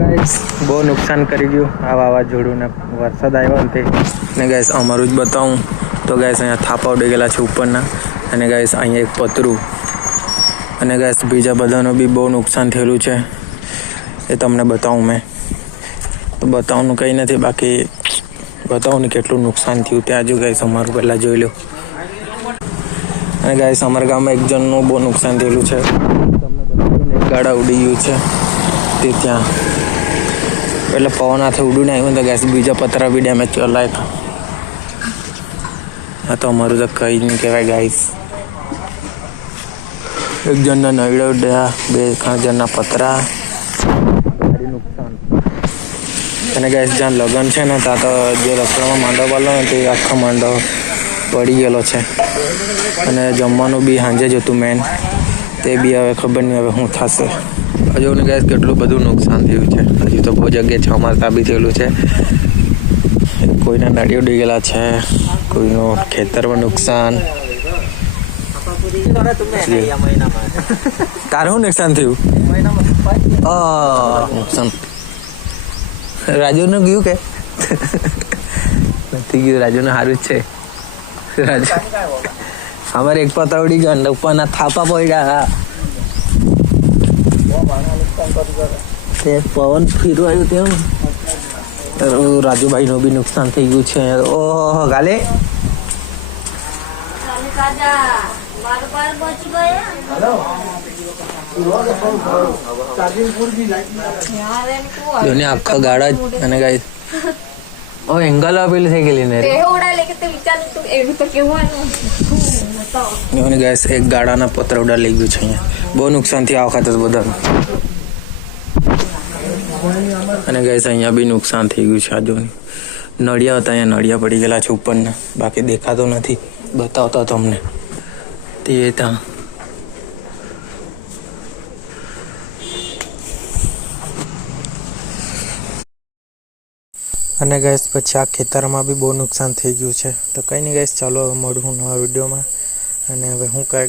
guys બહુ નુકસાન કરી ગયું આ વાવાઝોડું ને વરસાદ આવ્યો ને તે ને ગાઈસ અમારું જ બતાવું તો ગાઈસ અહીંયા થાપા ઉડી ગયેલા છે ઉપરના અને ગાઈસ અહીંયા એક પતરું અને ગાઈસ બીજા બધાનું બી બહુ નુકસાન થયેલું છે એ તમને બતાવું મેં તો બતાવવાનું કંઈ નથી બાકી બતાવું ને કેટલું નુકસાન થયું ત્યાં જો ગાઈસ અમારું પહેલાં જોઈ લો અને ગાઈસ અમારા ગામમાં એક જણનું બહુ નુકસાન થયેલું છે તમને બતાવું એક ગાડા ઉડી ગયું છે તે ત્યાં એટલે પવન હાથે ઉડીને આવ્યું તો ગેસ બીજા પતરા બી ડેમેજ ચલાય હતા આ તો અમારું તો કંઈ નહીં કહેવાય ગાઈસ એક જણના નળિયા ઉડ્યા 2-3 જણના પતરા નુકસાન અને ગાઈસ જ્યાં લગ્ન છે ને ત્યાં તો જે રસોડામાં માંડો પાડલો ને તે આખો માંડો પડી ગયેલો છે અને જમવાનું બી સાંજે જ હતું મેન તે બી હવે ખબર નહીં હવે શું થશે હજુ ને ગાઈસ કેટલું બધું નુકસાન થયું છે હજુ તો બહુ જગ્યાએ 6 માસ બી થયેલું છે કોઈના નળિયો ઉડી ગયેલા છે કોઈનું ખેતરમાં નુકસાન તારું શું નુકસાન થયું નુકસાન રાજુનું ગયું કે નથી ગયું રાજુનું સારું જ છે રાજુ અમારે એક પતરા ઉડી ગયો ઉપરના થાપા પડ્યા તે પવન ફીરવાયું ત્યાં રાજુભાઈનું બી નુકસાન થઈ ગયું છે ઓહો ગાલે આખા ગાડા અને ગાય ઓ એંગલ આપેલી થઈ ગયેલી ને ગાઈસ એક ગાડાના પતરા ઉડા લઈ ગયું છે અહીંયા બહુ નુકસાન થયું આ વખતે બધાનું અને ગાઈસ અહીંયા બી નુકસાન થઈ ગયું છે આજોની નળિયા હતા અહીંયા નળિયા પડી ગયેલા છે ઉપરના બાકી દેખાતો નથી બતાવતા તમને તે ત્યાં અને ગાઈસ પછી આ ખેતરમાં બી બહુ નુકસાન થઈ ગયું છે તો કંઈ નહીં ગાઈસ ચાલો હવે મળું નવા વિડીયોમાં અને હવે હું કાંઈ